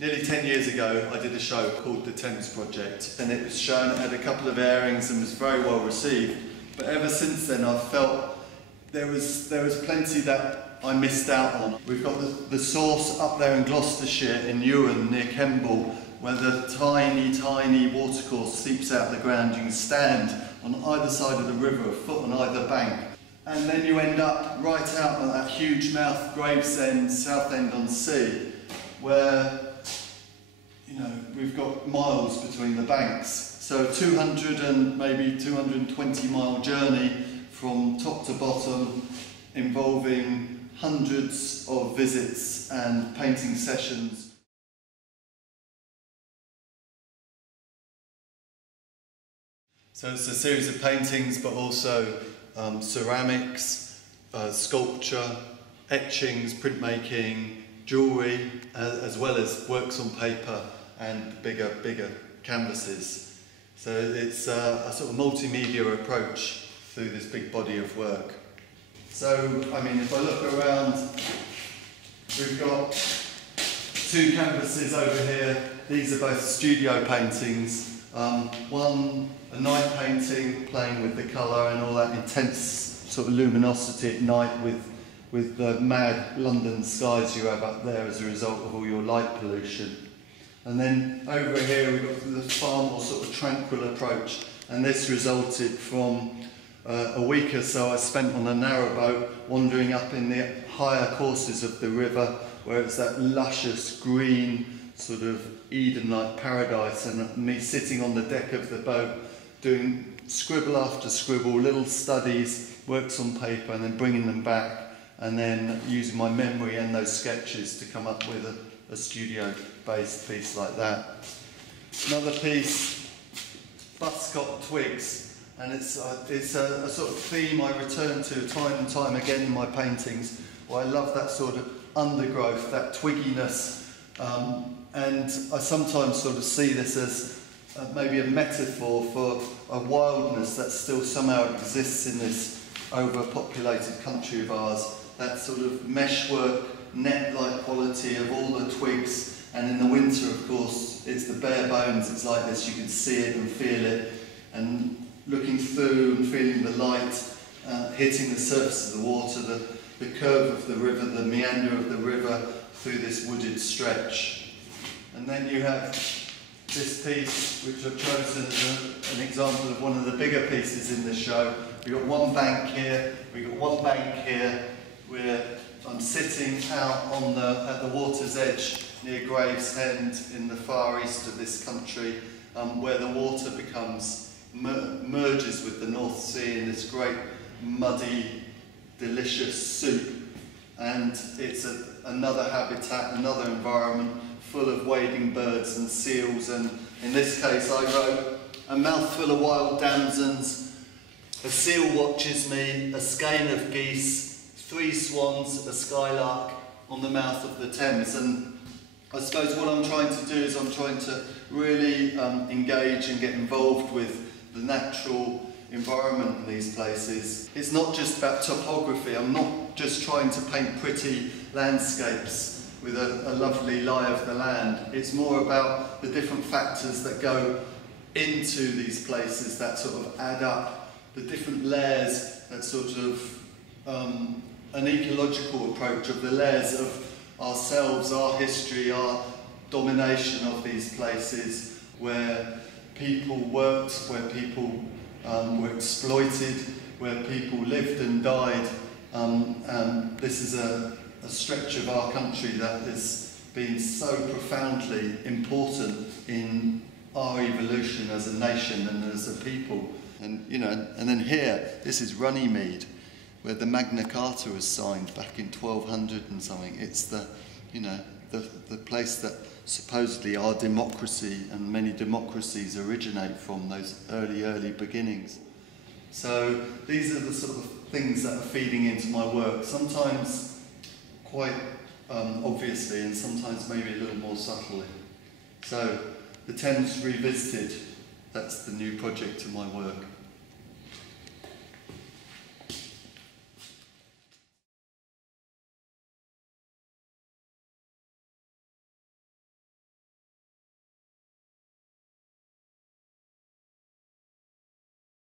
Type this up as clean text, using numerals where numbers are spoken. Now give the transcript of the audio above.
Nearly 10 years ago, I did a show called The Thames Project, and it was shown, it had a couple of airings and was very well received. But ever since then, I've felt there was plenty that I missed out on. We've got the source up there in Gloucestershire, in Ewan, near Kemble, where the tiny, tiny watercourse seeps out the ground. You can stand on either side of the river, a foot on either bank. And then you end up right out at that huge mouth, Gravesend, Southend-on-Sea, where we've got miles between the banks. So 200 and maybe 220 mile journey from top to bottom, involving hundreds of visits and painting sessions. So it's a series of paintings, but also ceramics, sculpture, etchings, printmaking, jewellery, as well as works on paper and bigger canvases. So it's a sort of multimedia approach through this big body of work. So, I mean, if I look around, we've got two canvases over here. These are both studio paintings. One, a night painting, playing with the colour and all that intense sort of luminosity at night with the mad London skies you have up there as a result of all your light pollution. And then over here we've got the far more sort of tranquil approach, and this resulted from a week or so I spent on a narrowboat wandering up in the higher courses of the river, where it's that luscious green sort of Eden-like paradise, and me sitting on the deck of the boat doing scribble after scribble, little studies, works on paper, and then bringing them back, and then using my memory and those sketches to come up with a studio-based piece like that. Another piece, Buscot Twigs, and it's a sort of theme I return to time and time again in my paintings, where I love that sort of undergrowth, that twigginess, and I sometimes sort of see this as maybe a metaphor for a wildness that still somehow exists in this overpopulated country of ours, that sort of meshwork, net-like quality of all the twigs, and in the winter, of course, it's the bare bones, it's like this, you can see it and feel it, and looking through and feeling the light, hitting the surface of the water, the curve of the river, the meander of the river through this wooded stretch. And then you have this piece, which I've chosen as an example of one of the bigger pieces in the show. We've got one bank here, we've got one bank here, where I'm sitting out on at the water's edge near Gravesend in the far east of this country, where the water merges with the North Sea in this great muddy, delicious soup. And it's another habitat, another environment full of wading birds and seals, and in this case I wrote, a mouthful of wild damsons, a seal watches me, a skein of geese, 3 swans, a skylark on the mouth of the Thames. And I suppose what I'm trying to do is I'm trying to really engage and get involved with the natural environment in these places. It's not just about topography. I'm not just trying to paint pretty landscapes with a lovely lie of the land. It's more about the different factors that go into these places that sort of add up, the different layers that sort of an ecological approach of the layers of ourselves, our history, our domination of these places, where people worked, where people were exploited, where people lived and died. This is a stretch of our country that has been so profoundly important in our evolution as a nation and as a people. And and then here, this is Runnymede, where the Magna Carta was signed back in 1200 and something. It's the place that supposedly our democracy and many democracies originate from, those early beginnings. So these are the sort of things that are feeding into my work, sometimes quite obviously and sometimes maybe a little more subtly. So the Thames Revisited, that's the new project of my work.